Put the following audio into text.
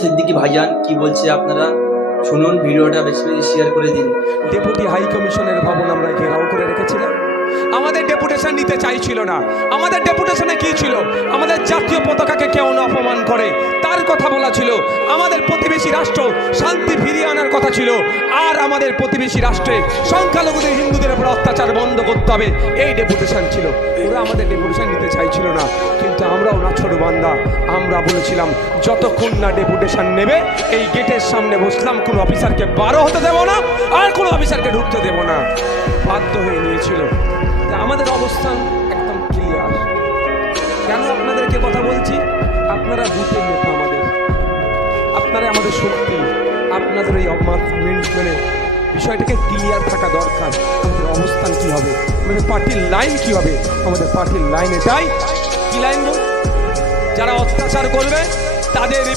সিদ্দিকী ভাইজান কি বলছে আপনারা শুনুন, ভিডিওটা বেশি বেশি শেয়ার করে দিন। ডেপুটি হাই কমিশনের ভবন আমরা ঘেরাও করে রেখেছিলাম। আমাদের ডেপুটেশন নিতে চাইছিল না। আমাদের ডেপুটেশনে কি ছিল? আমাদের জাতীয় পতাকাকে কেউ না অপমান করে তার কথা বলা ছিল। আমাদের প্রতিবেশী রাষ্ট্র শান্তি ফিরিয়ে আনার কথা ছিল। আর আমাদের প্রতিবেশী রাষ্ট্রে সংখ্যালঘুদের হিন্দুদের উপর অত্যাচার বন্ধ করতে হবে, এই ডেপুটেশন ছিল। ওরা আমাদের ডেপুটেশন নিতে চাইছিল না, কিন্তু আমরাও না ছোট বান্দা, আমরা বলেছিলাম যতক্ষণ না ডেপুটেশন নেবে এই গেটের সামনে বসলাম, কোনো অফিসারকে বারো হতে দেব না, আর কোনো অফিসারকে ঢুকতে দেব না। বাধ্য হয়ে নিয়েছিল। আমাদের অবস্থান একদম ক্লিয়ার। কেন আপনাদেরকে কথা বলছি? আপনারা বুথের নেতা, আপনারা আমাদের শক্তি। আপনাদের এই মানে বিষয়টাকে ক্লিয়ার থাকা দরকার। আমাদের অবস্থান কি হবে, আমাদের পার্টির লাইন কি হবে? আমাদের পার্টির লাইন এটাই। কি লাইন? যারা অত্যাচার করবে তাদের